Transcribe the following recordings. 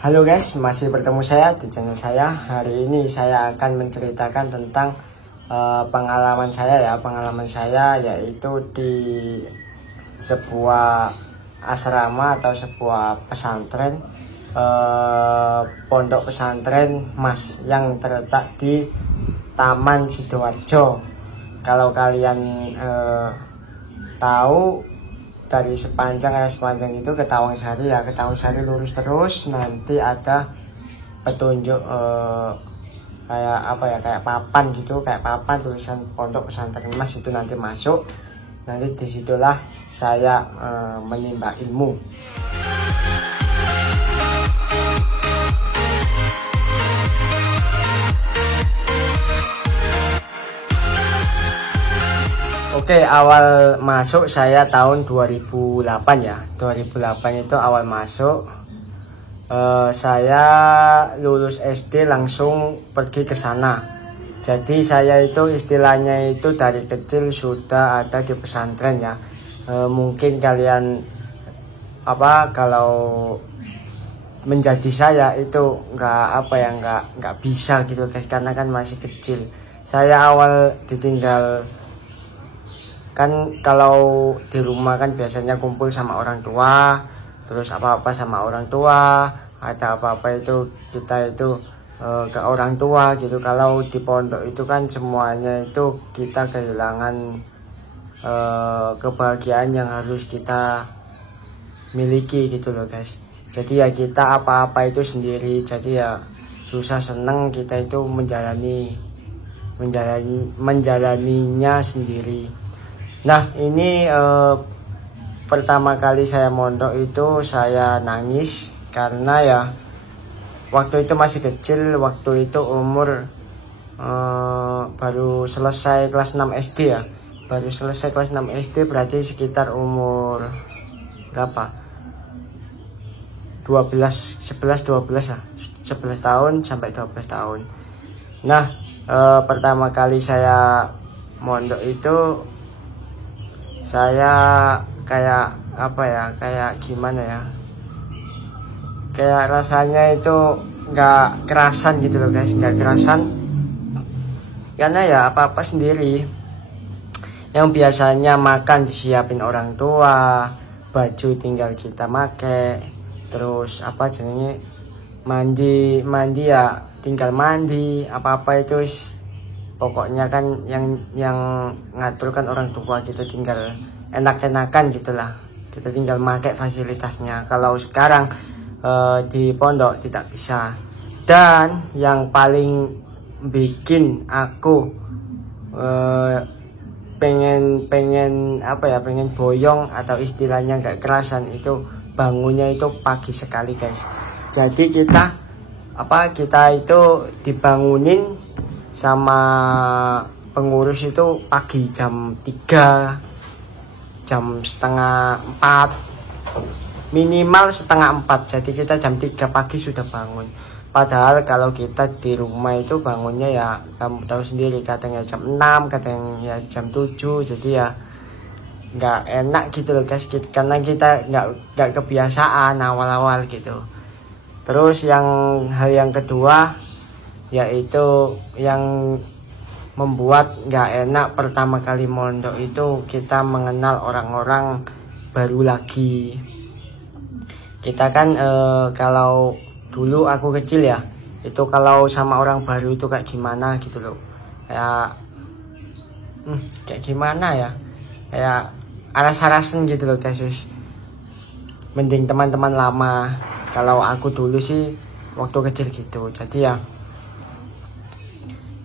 Halo guys, masih bertemu saya di channel saya. Hari ini saya akan menceritakan tentang pengalaman saya yaitu di sebuah asrama atau sebuah pesantren, pondok pesantren Mas yang terletak di Taman Sidoarjo. Kalau kalian tahu, dari sepanjang itu ke Tawangsari ya, ke Tawangsari lurus terus, nanti ada petunjuk kayak papan gitu, kayak papan tulisan pondok pesantren Mas, itu nanti masuk. Nanti disitulah saya menimba ilmu. Oke, awal masuk saya tahun 2008 ya. 2008 itu awal masuk. Saya lulus SD langsung pergi ke sana. Jadi saya itu istilahnya itu dari kecil sudah ada di pesantren ya. Mungkin kalian kalau menjadi saya itu nggak bisa gitu guys, karena kan masih kecil. Saya awal ditinggal. Kan kalau di rumah kan biasanya kumpul sama orang tua, terus apa-apa sama orang tua, ada apa-apa itu kita itu ke orang tua gitu. Kalau di pondok itu kan semuanya itu kita kehilangan kebahagiaan yang harus kita miliki gitu loh guys. Jadi ya kita apa-apa itu sendiri, jadi ya susah seneng kita itu menjalaninya sendiri. Nah ini pertama kali saya mondok itu saya nangis karena ya waktu itu masih kecil, waktu itu umur baru selesai kelas 6 SD ya, baru selesai kelas 6 SD, berarti sekitar umur berapa, 11-12 lah, 11 tahun sampai 12 tahun. Nah pertama kali saya mondok itu saya kayak gimana ya, kayak rasanya itu nggak kerasan gitu loh guys, nggak kerasan karena ya apa-apa sendiri. Yang biasanya makan disiapin orang tua, baju tinggal kita make, terus mandi ya tinggal mandi, apa-apa itu pokoknya kan yang ngatur kan orang tua, kita tinggal enak-enakan gitulah, kita tinggal pakai fasilitasnya. Kalau sekarang di pondok tidak bisa. Dan yang paling bikin aku pengen boyong atau istilahnya nggak kerasan itu bangunnya itu pagi sekali guys. Jadi kita itu dibangunin sama pengurus itu pagi jam 3, jam setengah 4, minimal setengah 4. Jadi kita jam 3 pagi sudah bangun. Padahal kalau kita di rumah itu bangunnya ya kamu tahu sendiri, katanya jam 6, katanya jam 7. Jadi ya nggak enak gitu loh guys, karena kita nggak kebiasaan awal-awal gitu. Terus hal yang kedua yaitu yang membuat nggak enak pertama kali mondok itu kita mengenal orang-orang baru lagi. Kita kan kalau dulu aku kecil ya, itu kalau sama orang baru itu kayak gimana gitu loh, kayak gimana ya, kayak aras-arasan gitu loh guys. Mending teman-teman lama. Kalau aku dulu sih waktu kecil gitu, jadi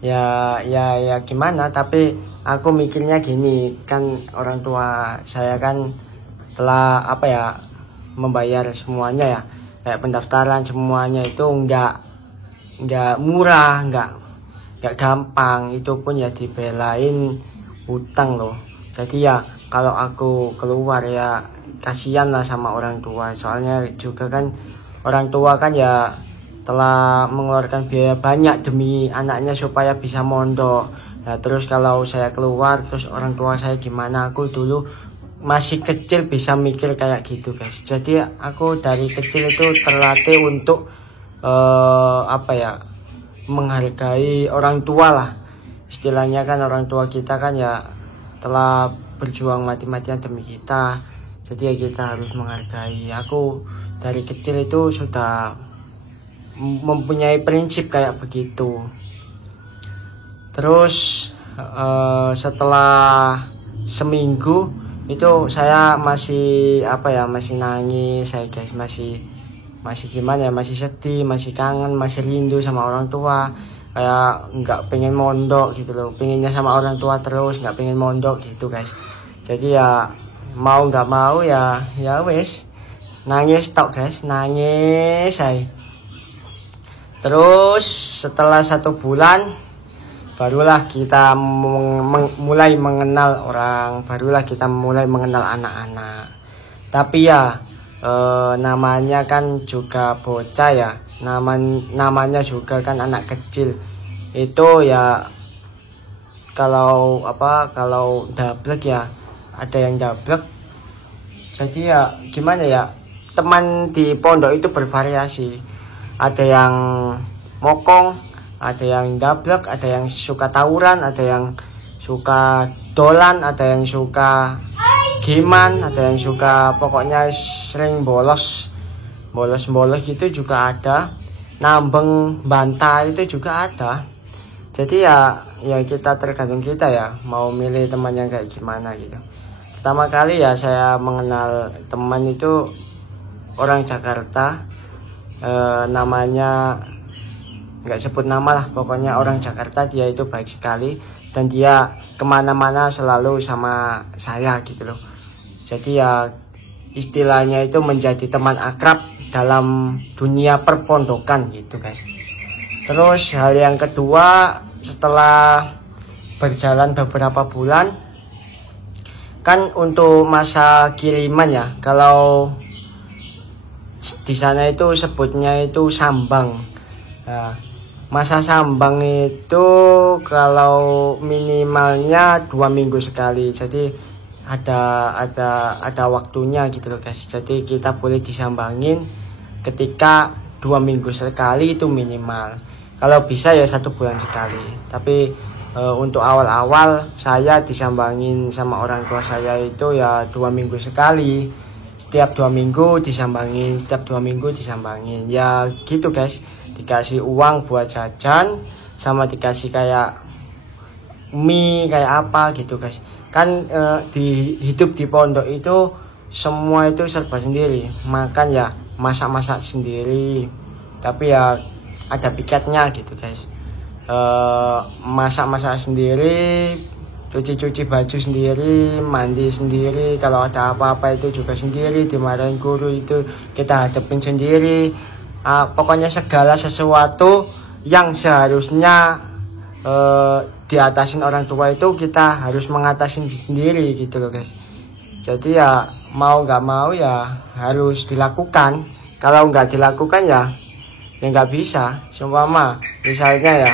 ya gimana, tapi aku mikirnya gini kan, orang tua saya kan telah membayar semuanya ya, kayak pendaftaran semuanya itu nggak murah, nggak gampang, itu pun ya dibelain utang loh. Jadi ya kalau aku keluar ya kasihan lah sama orang tua, soalnya juga kan orang tua kan ya telah mengeluarkan biaya banyak demi anaknya supaya bisa mondok. Nah terus kalau saya keluar, terus orang tua saya gimana? Aku dulu masih kecil bisa mikir kayak gitu guys. Jadi aku dari kecil itu terlatih untuk apa ya, menghargai orang tua lah. Istilahnya kan orang tua kita kan ya telah berjuang mati-matian demi kita, jadi ya kita harus menghargai. Aku dari kecil itu sudah mempunyai prinsip kayak begitu. Terus setelah seminggu itu saya masih apa ya, masih nangis saya guys, masih gimana ya, masih sedih, masih kangen, masih rindu sama orang tua, kayak nggak pengen mondok gitu loh, pengennya sama orang tua terus, nggak pengen mondok gitu guys. Jadi ya mau nggak mau ya wes nangis tok guys, nangis saya. Terus setelah 1 bulan barulah kita mulai mengenal orang, barulah kita mulai mengenal anak-anak. Tapi ya namanya kan juga bocah ya, namanya juga kan anak kecil itu ya, kalau dablek ya ada yang dablek. Jadi ya gimana ya, teman di pondok itu bervariasi, ada yang mokong, ada yang dablek, ada yang suka tawuran, ada yang suka dolan, ada yang suka giman, ada yang suka pokoknya sering bolos gitu juga ada, nambeng bantai itu juga ada. Jadi ya kita tergantung kita ya mau milih teman yang kayak gimana gitu. Pertama kali ya saya mengenal teman itu orang Jakarta, namanya nggak sebut nama lah, pokoknya orang Jakarta. Dia itu baik sekali dan dia kemana-mana selalu sama saya gitu loh. Jadi ya istilahnya itu menjadi teman akrab dalam dunia perpondokan gitu guys. Terus hal yang kedua, setelah berjalan beberapa bulan kan untuk masa kiriman ya, kalau di sana itu sebutnya itu sambang. Nah, masa sambang itu kalau minimalnya 2 minggu sekali, jadi ada waktunya gitu loh guys. Jadi kita boleh disambangin ketika 2 minggu sekali itu minimal, kalau bisa ya 1 bulan sekali. Tapi untuk awal-awal saya disambangin sama orang tua saya itu ya 2 minggu sekali, setiap 2 minggu disambangin, setiap 2 minggu disambangin ya gitu guys. Dikasih uang buat jajan, sama dikasih kayak mie kayak apa gitu guys. Kan hidup di pondok itu semua itu serba sendiri, makan ya masak-masak sendiri, tapi ya ada piketnya gitu guys. Masak-masak sendiri, cuci-cuci baju sendiri, mandi sendiri, kalau ada apa-apa itu juga sendiri, dimarahin guru itu kita hadapin sendiri. Pokoknya segala sesuatu yang seharusnya diatasin orang tua itu kita harus mengatasin sendiri gitu loh guys. Jadi ya mau nggak mau ya harus dilakukan, kalau nggak dilakukan ya nggak bisa. Seumpama misalnya ya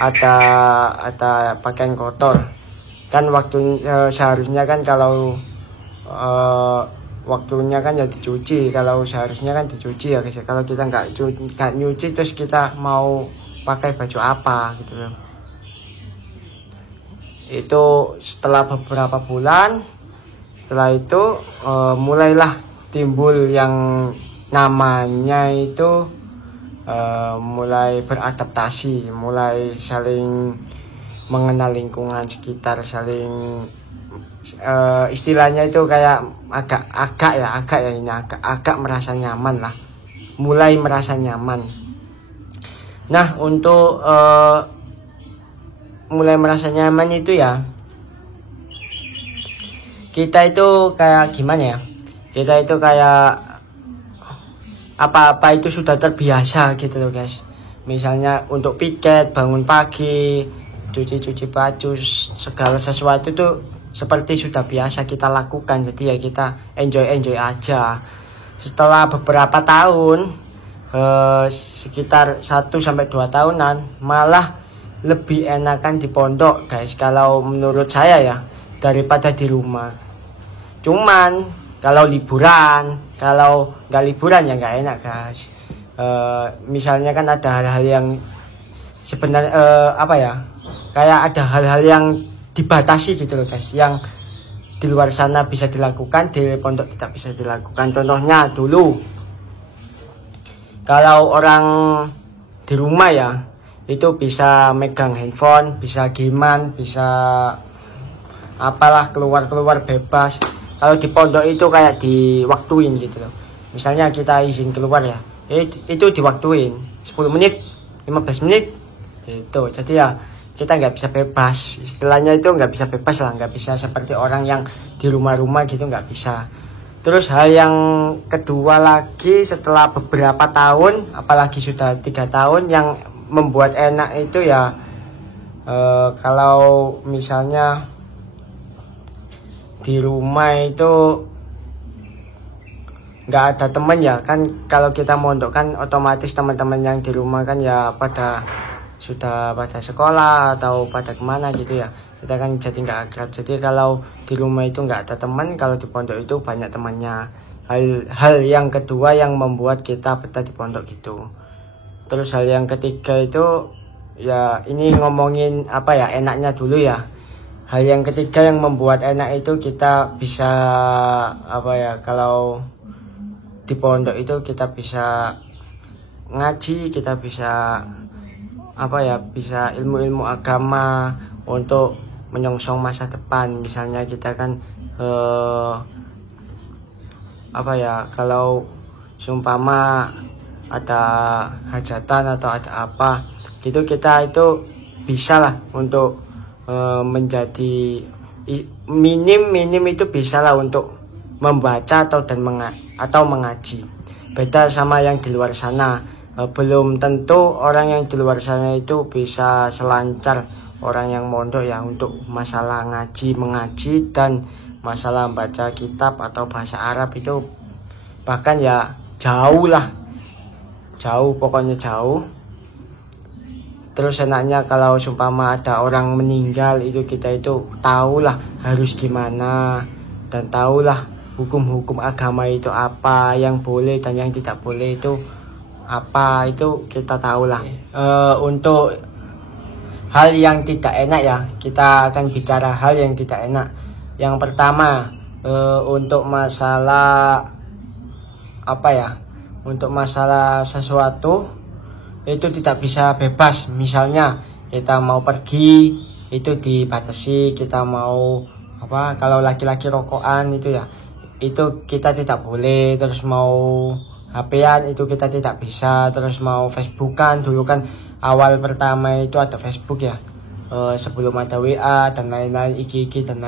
ada pakaian kotor kan, seharusnya kan kalau waktunya kan ya dicuci, kalau seharusnya kan dicuci ya guys. Kalau kita nggak nyuci terus kita mau pakai baju apa gitu loh. Itu setelah beberapa bulan, setelah itu mulailah timbul yang namanya itu mulai beradaptasi, mulai saling mengenal lingkungan sekitar, saling istilahnya itu kayak agak merasa nyaman lah, mulai merasa nyaman. Nah untuk mulai merasa nyaman itu ya, kita itu kayak gimana ya, kita itu kayak apa-apa itu sudah terbiasa gitu loh guys. Misalnya untuk piket, bangun pagi, cuci baju, segala sesuatu itu seperti sudah biasa kita lakukan. Jadi ya kita enjoy aja. Setelah beberapa tahun, sekitar 1-2 tahunan, malah lebih enakan di pondok guys, kalau menurut saya ya, daripada di rumah. Cuman kalau liburan, kalau nggak liburan ya nggak enak guys. Misalnya kan ada hal-hal yang sebenarnya kayak ada hal-hal yang dibatasi gitu loh guys, yang di luar sana bisa dilakukan, di pondok tidak bisa dilakukan. Contohnya dulu kalau orang di rumah ya itu bisa megang handphone, bisa gamean, bisa apalah, keluar bebas. Kalau di pondok itu kayak diwaktuin gitu loh. Misalnya kita izin keluar ya, itu diwaktuin 10 menit, 15 menit gitu. Jadi ya kita nggak bisa bebas, istilahnya itu nggak bisa bebas lah, nggak bisa seperti orang yang di rumah-rumah gitu, nggak bisa. Terus hal yang kedua lagi, setelah beberapa tahun, apalagi sudah 3 tahun, yang membuat enak itu ya kalau misalnya di rumah itu nggak ada temen ya kan. Kalau kita mondok kan otomatis teman-teman yang di rumah kan ya sudah pada sekolah atau pada kemana gitu ya, kita kan jadi nggak akrab. Jadi kalau di rumah itu nggak ada teman, kalau di pondok itu banyak temannya. Hal yang kedua yang membuat kita betah di pondok gitu. Terus hal yang ketiga itu ya, ini ngomongin enaknya dulu ya. Hal yang ketiga yang membuat enak itu kita bisa kalau di pondok itu kita bisa ngaji, kita bisa bisa ilmu-ilmu agama untuk menyongsong masa depan. Misalnya kita kan kalau seumpama ada hajatan atau ada apa gitu, kita itu bisa lah untuk menjadi minim itu bisa lah untuk membaca atau mengaji. Beda sama yang di luar sana. Belum tentu orang yang di luar sana itu bisa selancar orang yang mondok ya untuk masalah mengaji dan masalah baca kitab atau bahasa Arab itu bahkan ya jauh, pokoknya jauh. Terus enaknya kalau seumpama ada orang meninggal itu kita itu tahulah harus gimana, dan tahulah hukum-hukum agama itu apa, yang boleh dan yang tidak boleh itu apa, itu kita tahulah. Untuk hal yang tidak enak ya, kita akan bicara hal yang tidak enak. Yang pertama untuk masalah untuk masalah sesuatu itu tidak bisa bebas. Misalnya kita mau pergi itu dibatasi, kita mau kalau laki-laki rokokan itu ya itu kita tidak boleh. Terus mau HP-an itu kita tidak bisa. Terus mau Facebookan, dulu kan awal pertama itu ada Facebook ya, sebelum ada WA dan lain-lain, IG dan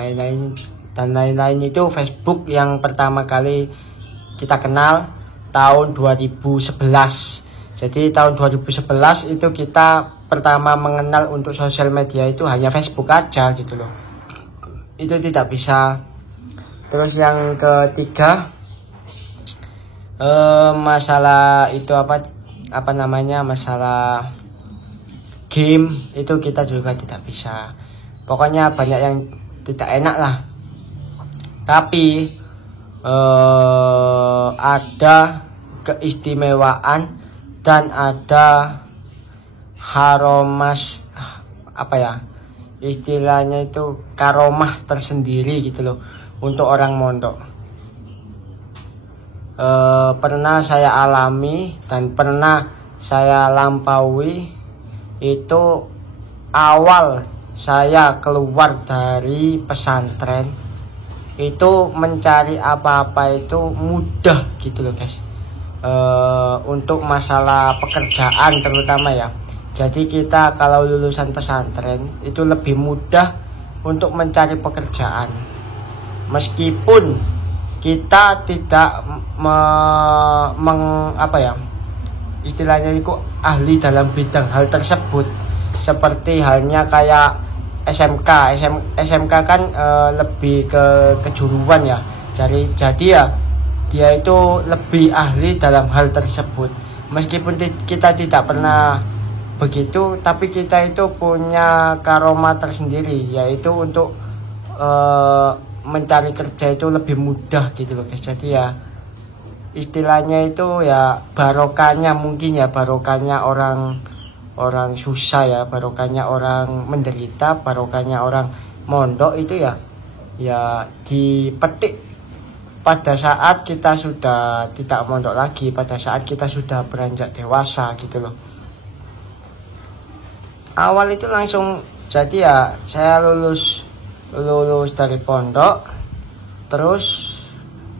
lain-lain itu Facebook yang pertama kali kita kenal tahun 2011. Jadi tahun 2011 itu kita pertama mengenal untuk sosial media itu hanya Facebook aja gitu loh. Itu tidak bisa. Terus yang ketiga masalah itu masalah game itu kita juga tidak bisa. Pokoknya banyak yang tidak enak lah. Tapi ada keistimewaan dan ada haromas istilahnya itu karomah tersendiri gitu loh untuk orang mondok. Pernah saya alami dan pernah saya lampaui itu awal saya keluar dari pesantren itu mencari apa-apa itu mudah gitu loh guys. Untuk masalah pekerjaan terutama ya. Jadi kita kalau lulusan pesantren itu lebih mudah untuk mencari pekerjaan. Meskipun kita tidak istilahnya itu ahli dalam bidang hal tersebut. Seperti halnya kayak SMK kan lebih ke kejuruan ya. Jadi ya dia itu lebih ahli dalam hal tersebut. Meskipun kita tidak pernah begitu, tapi kita itu punya karomah tersendiri, yaitu untuk mencari kerja itu lebih mudah gitu loh guys. Jadi ya istilahnya itu ya barokahnya, mungkin ya barokahnya orang susah ya, barokahnya orang menderita, barokahnya orang mondok itu ya dipetik pada saat kita sudah tidak mondok lagi, pada saat kita sudah beranjak dewasa gitu loh. Awal itu langsung jadi ya saya lulus dari pondok, terus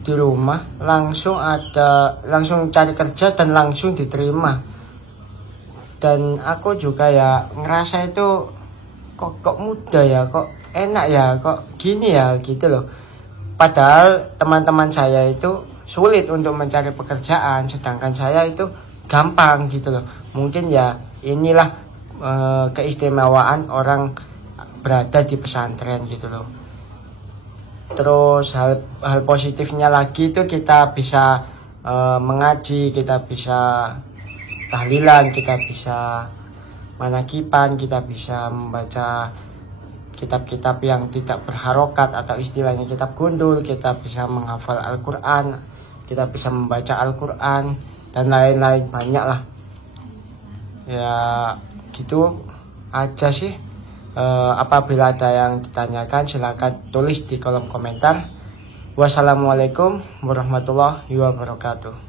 di rumah langsung cari kerja dan langsung diterima. Dan aku juga ya ngerasa itu kok mudah ya, kok enak ya, kok gini ya gitu loh. Padahal teman-teman saya itu sulit untuk mencari pekerjaan, sedangkan saya itu gampang gitu loh. Mungkin ya inilah keistimewaan orang berada di pesantren gitu loh. Terus hal positifnya lagi itu kita bisa mengaji, kita bisa tahlilan, kita bisa manakipan, kita bisa membaca kitab-kitab yang tidak berharokat atau istilahnya kitab gundul, kita bisa menghafal Al-Quran, kita bisa membaca Al-Quran dan lain-lain banyak lah. Ya gitu aja sih. Apabila ada yang ditanyakan silakan tulis di kolom komentar. Wassalamualaikum warahmatullahi wabarakatuh.